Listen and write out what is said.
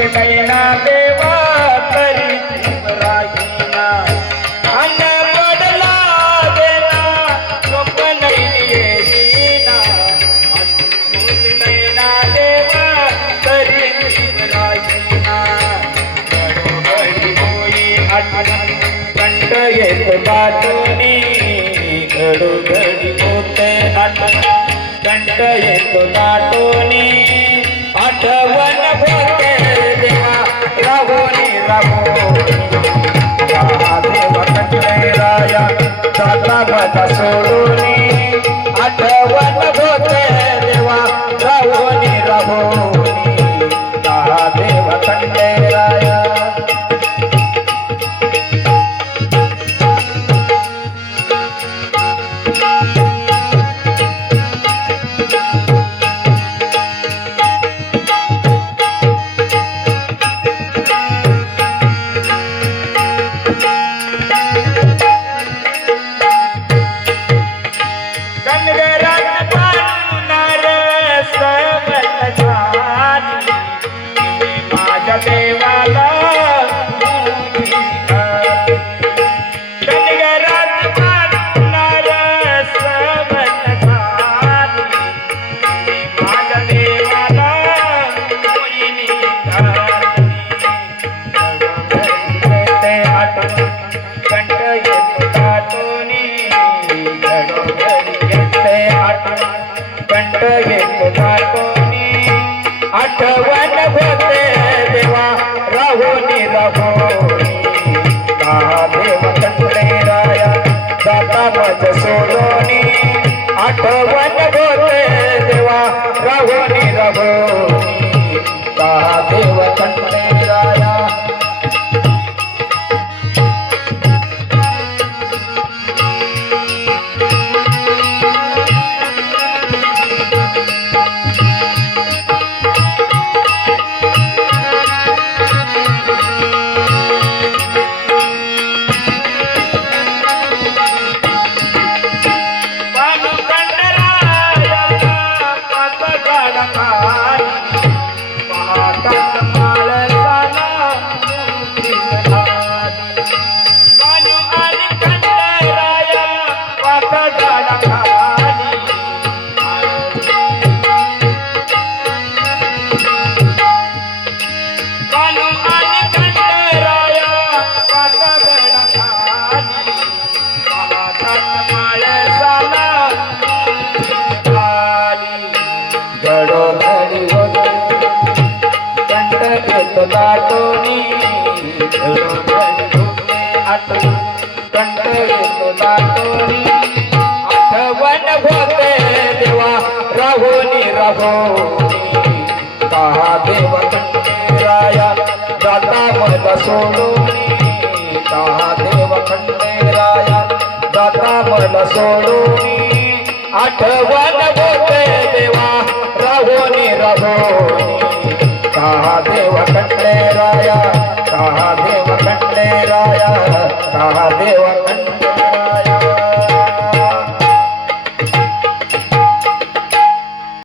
मुक्तीदैना देवा तरी जीव राहीना अन पडला देना स्वप्न येईना मुक्तीदैना देवा तरी जीव राहीना घडोघडी होई आठवण कंठ येतो दाटूनी घडोघडी होते आठवण कंठ येतो दाटूनी आठवण होते देवा राहोनी राहोनी देवा कंठले राया दाता माझा सोडूनी आठवण होते देवा राहोनी राहोनी देवा कंठले राया देवाला कनगरात पाडणार सवत खाली माझ्या देवाला कोणी ते आठवण कंठ येतो दाटूनी घडोघडी आठवण कंठ येतो दाटूनी आठवण होते देवा राहोनी राहोनी देव कंठले राया दाता माझ सोडूनी आठवण होते देवा राहोनी राहोनी देव कंठले राया दाटूनी आठवण कंठ येतो दाटूनी आठवण होते देवा राहोनी राहोनी देव कंठले राया दाता मला सोडूनी देव कंठले राया दाता मला सोडूनी आठवण होते देवा राहोनी राहोनी देव कंठले राया देव कंठले राया देव कंठले